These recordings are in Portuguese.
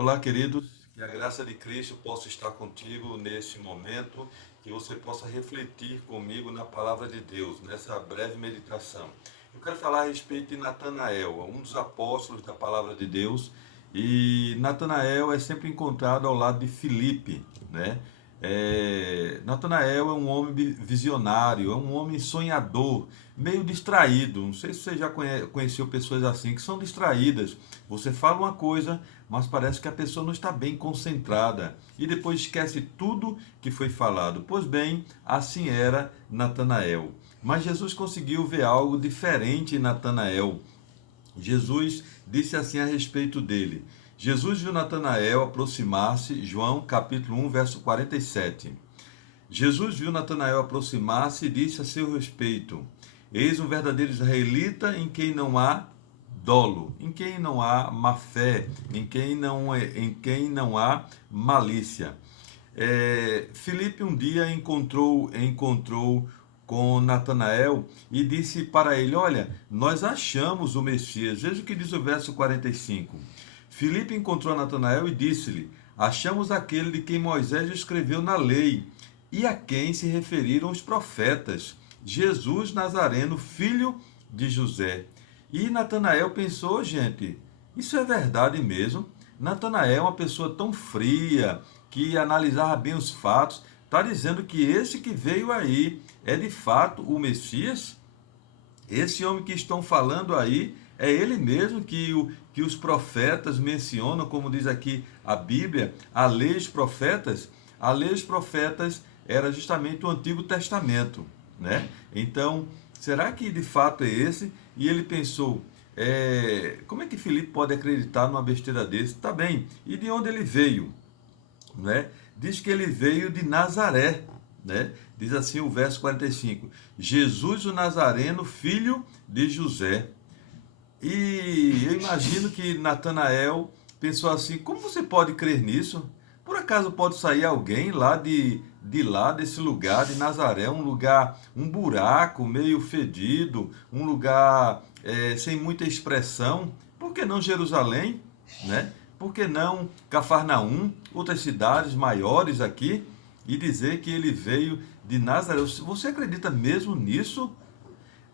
Olá, queridos, que a graça de Cristo possa estar contigo nesse momento, que você possa refletir comigo na palavra de Deus, nessa breve meditação. Eu quero falar a respeito de Natanael, um dos apóstolos da palavra de Deus, e Natanael é sempre encontrado ao lado de Filipe, né? Natanael é um homem visionário, é um homem sonhador, meio distraído. Não sei se você já conheceu pessoas assim, que são distraídas. Você fala uma coisa, mas parece que a pessoa não está bem concentrada e depois esquece tudo que foi falado. Pois bem, assim era Natanael. Mas Jesus conseguiu ver algo diferente em Natanael. Jesus disse assim a respeito dele. Jesus viu Natanael aproximar-se, João capítulo 1, verso 47. Jesus viu Natanael aproximar-se e disse a seu respeito: Eis um verdadeiro israelita em quem não há dolo, em quem não há má fé, em quem não há malícia. Filipe um dia encontrou com Natanael e disse para ele: Olha, nós achamos o Messias. Veja o que diz o verso 45. Filipe encontrou Natanael e disse-lhe: Achamos aquele de quem Moisés escreveu na lei e a quem se referiram os profetas, Jesus Nazareno, filho de José. E Natanael pensou, gente, isso é verdade mesmo? Natanael é uma pessoa tão fria, que analisava bem os fatos, está dizendo que esse que veio aí é de fato o Messias? Esse homem que estão falando aí é ele mesmo que os profetas mencionam, como diz aqui a Bíblia, a lei dos profetas. A lei dos profetas era justamente o Antigo Testamento, né? Então, será que de fato é esse? E ele pensou, como é que Filipe pode acreditar numa besteira desse? Tá bem, e de onde ele veio? Né? Diz que ele veio de Nazaré, né? Diz assim o verso 45: Jesus o Nazareno, filho de José. E eu imagino que Natanael pensou assim: como você pode crer nisso? Por acaso pode sair alguém lá de lá, desse lugar de Nazaré, um lugar, um buraco meio fedido, um lugar sem muita expressão? Por que não Jerusalém? Né? Por que não Cafarnaum, outras cidades maiores aqui? E dizer que ele veio de Nazaré. Você acredita mesmo nisso?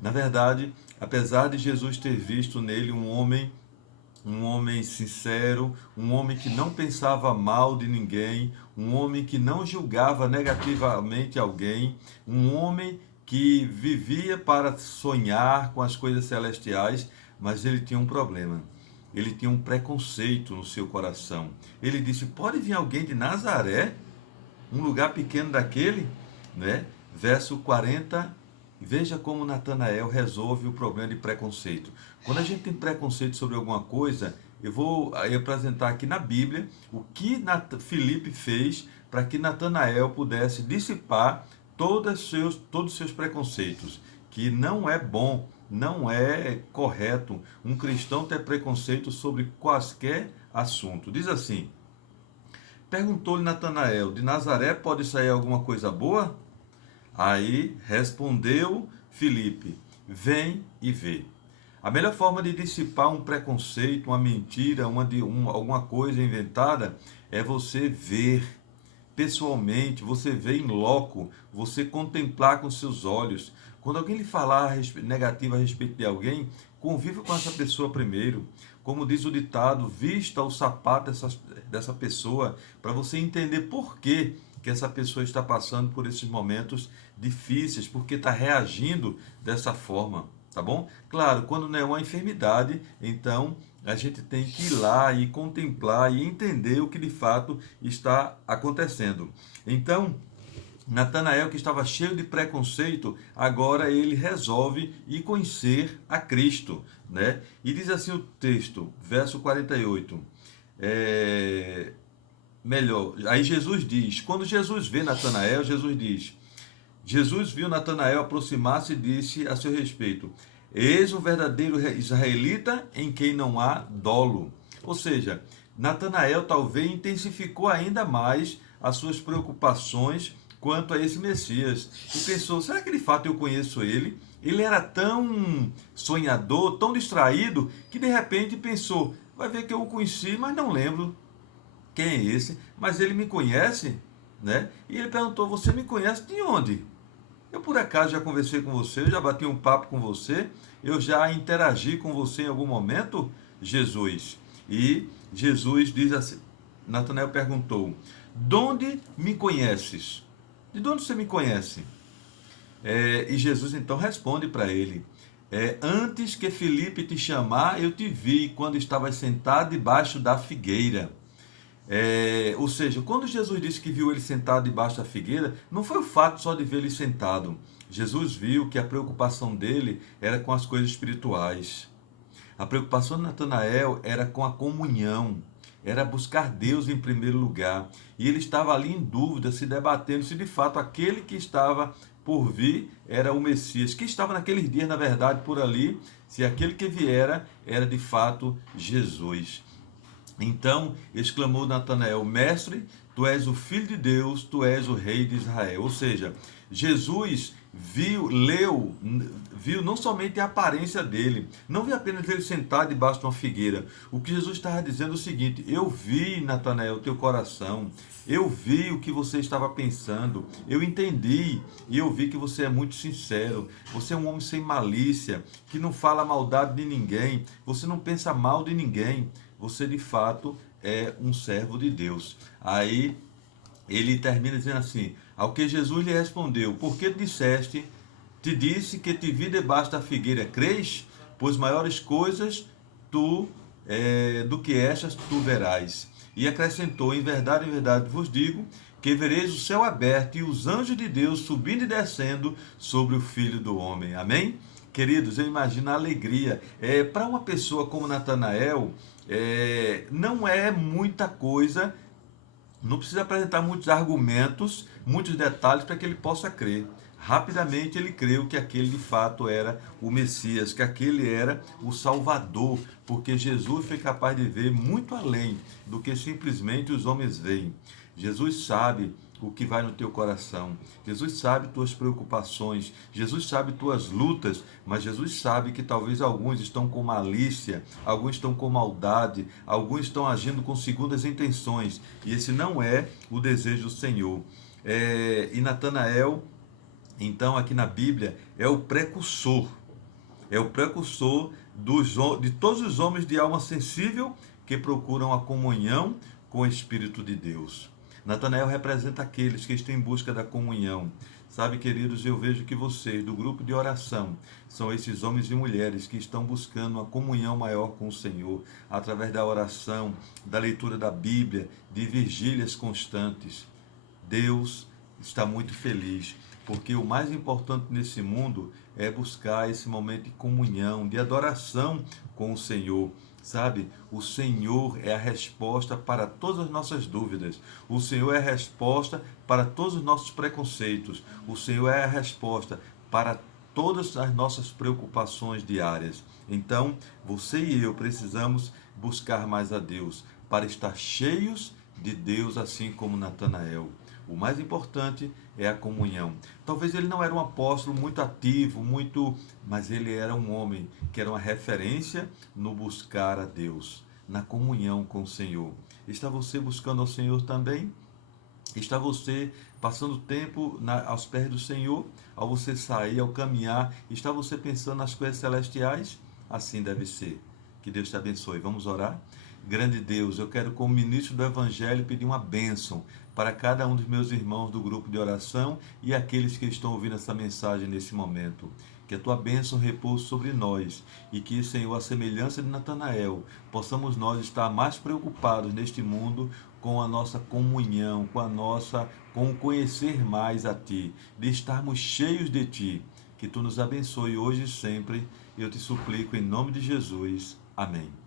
Na verdade, apesar de Jesus ter visto nele um homem sincero, um homem que não pensava mal de ninguém, um homem que não julgava negativamente alguém, um homem que vivia para sonhar com as coisas celestiais, mas ele tinha um problema. Ele tinha um preconceito no seu coração. Ele disse: Pode vir alguém de Nazaré, um lugar pequeno daquele, né? Verso 40. Veja como Natanael resolve o problema de preconceito. Quando a gente tem preconceito sobre alguma coisa, eu vou apresentar aqui na Bíblia o que Filipe fez para que Natanael pudesse dissipar todos os seus preconceitos, que não é bom, não é correto um cristão ter preconceito sobre quaisquer assunto. Diz assim: Perguntou-lhe Natanael: De Nazaré pode sair alguma coisa boa? Aí respondeu Filipe: Vem e vê. A melhor forma de dissipar um preconceito, uma mentira, alguma coisa inventada, é você ver pessoalmente, você ver em loco, você contemplar com seus olhos. Quando alguém lhe falar negativo a respeito de alguém, conviva com essa pessoa primeiro. Como diz o ditado, vista o sapato dessa pessoa, para você entender por que essa pessoa está passando por esses momentos difíceis, porque está reagindo dessa forma, tá bom? Claro, quando não é uma enfermidade, então a gente tem que ir lá e contemplar e entender o que de fato está acontecendo. Então, Natanael, que estava cheio de preconceito, agora ele resolve ir conhecer a Cristo, né? E diz assim o texto, verso 48. Melhor, aí Jesus diz, quando Jesus vê Natanael, Jesus viu Natanael aproximar-se e disse a seu respeito: Eis um verdadeiro israelita em quem não há dolo. Ou seja, Natanael talvez intensificou ainda mais as suas preocupações quanto a esse Messias. E pensou: será que de fato eu conheço ele? Ele era tão sonhador, tão distraído, que de repente pensou: vai ver que eu o conheci, mas não lembro. quem é esse? Mas ele me conhece, né? E ele perguntou, você me conhece de onde? Eu por acaso já conversei com você, eu já bati um papo com você, eu já interagi com você em algum momento, Jesus. E Jesus diz assim, Natanael perguntou, de onde me conheces? De onde você me conhece? E Jesus então responde para ele, antes que Felipe te chamar, eu te vi quando estavas sentado debaixo da figueira. Ou seja, quando Jesus disse que viu ele sentado debaixo da figueira, não foi o fato só de ver ele sentado. Jesus viu que a preocupação dele era com as coisas espirituais. A preocupação de Natanael era com a comunhão, era buscar Deus em primeiro lugar. E ele estava ali em dúvida, se debatendo se de fato aquele que estava por vir era o Messias, que estava naqueles dias, na verdade, por ali, se aquele que viera era de fato Jesus. Então exclamou Natanael, mestre, tu és o filho de Deus, tu és o rei de Israel. Ou seja, Jesus viu não somente a aparência dele, não viu apenas ele sentado debaixo de uma figueira. O que Jesus estava dizendo é o seguinte, eu vi, Natanael, teu coração, eu vi o que você estava pensando, eu entendi e eu vi que você é muito sincero, você é um homem sem malícia, que não fala maldade de ninguém, você não pensa mal de ninguém, você de fato é um servo de Deus. Aí ele termina dizendo assim, ao que Jesus lhe respondeu, por que te disse que te vi debaixo da figueira, crês? Pois maiores coisas do que estas tu verás. E acrescentou, em verdade vos digo, que vereis o céu aberto e os anjos de Deus subindo e descendo sobre o Filho do Homem. Amém? Queridos, eu imagino a alegria. Para uma pessoa como Natanael, não é muita coisa, não precisa apresentar muitos argumentos, muitos detalhes para que ele possa crer. Rapidamente ele creu que aquele de fato era o Messias, que aquele era o Salvador, porque Jesus foi capaz de ver muito além do que simplesmente os homens veem. Jesus sabe o que vai no teu coração. Jesus sabe tuas preocupações, Jesus sabe tuas lutas, mas Jesus sabe que talvez alguns estão com malícia, alguns estão com maldade, alguns estão agindo com segundas intenções, e esse não é o desejo do Senhor. E Natanael, então aqui na Bíblia, é o precursor de todos os homens de alma sensível que procuram a comunhão com o Espírito de Deus. Natanael representa aqueles que estão em busca da comunhão. Sabe, queridos, eu vejo que vocês, do grupo de oração, são esses homens e mulheres que estão buscando uma comunhão maior com o Senhor, através da oração, da leitura da Bíblia, de vigílias constantes. Deus está muito feliz, porque o mais importante nesse mundo é buscar esse momento de comunhão, de adoração com o Senhor. Sabe, o Senhor é a resposta para todas as nossas dúvidas. O Senhor é a resposta para todos os nossos preconceitos. O Senhor é a resposta para todas as nossas preocupações diárias. Então, você e eu precisamos buscar mais a Deus para estar cheios de Deus, assim como Natanael. O mais importante é a comunhão. Talvez ele não era um apóstolo muito ativo, mas ele era um homem que era uma referência no buscar a Deus, na comunhão com o Senhor. Está você buscando ao Senhor também? Está você passando tempo aos pés do Senhor? Ao você sair, ao caminhar, está você pensando nas coisas celestiais? Assim deve ser. Que Deus te abençoe. Vamos orar? Grande Deus, eu quero, como ministro do Evangelho, pedir uma bênção para cada um dos meus irmãos do grupo de oração e aqueles que estão ouvindo essa mensagem nesse momento. Que a tua bênção repouse sobre nós e que, Senhor, a semelhança de Natanael, possamos nós estar mais preocupados neste mundo com a nossa comunhão, com o conhecer mais a Ti, de estarmos cheios de Ti. Que Tu nos abençoe hoje e sempre. Eu te suplico em nome de Jesus. Amém.